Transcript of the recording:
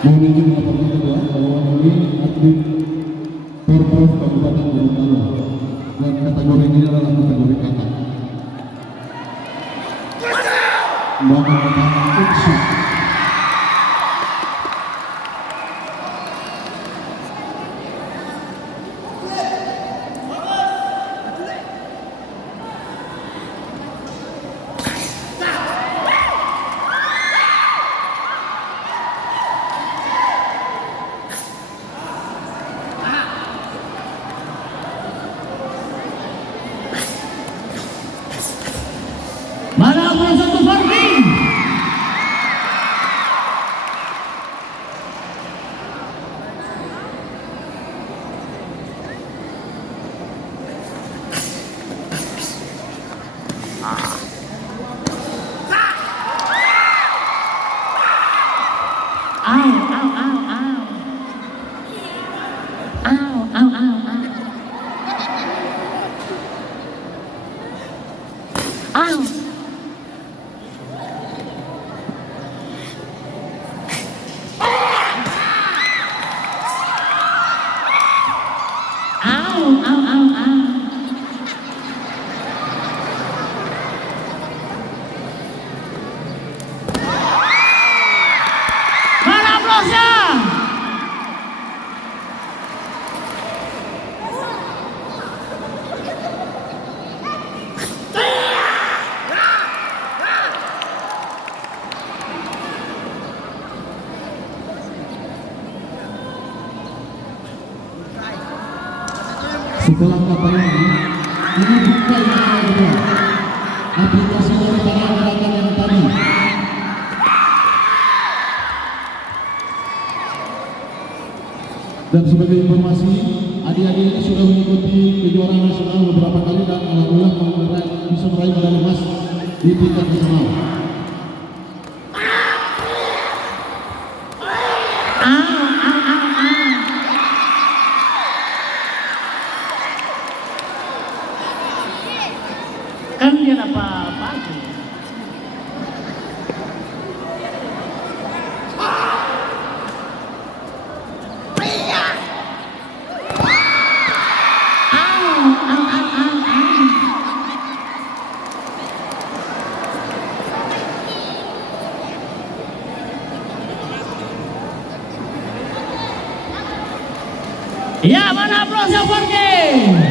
Menuju lapangan kedua, lawan ini atlet Porprov Kabupaten Gorontalo dan kategori ini adalah kategori kakak. Bahkan pertahanan Iksu. Mana satu parking? Mana aplausnya? Setelah kata ini bukan yang kedua. Aplikasi dari gerakan yang tadi. Dan sebagai informasi, adik-adik ini sudah mengikuti kejuaraan nasional beberapa kali dan alhamdulillah bisa meraih medali emas di tingkat nasional. Kan dia apa-apa. Ya, mana aplausnya parking?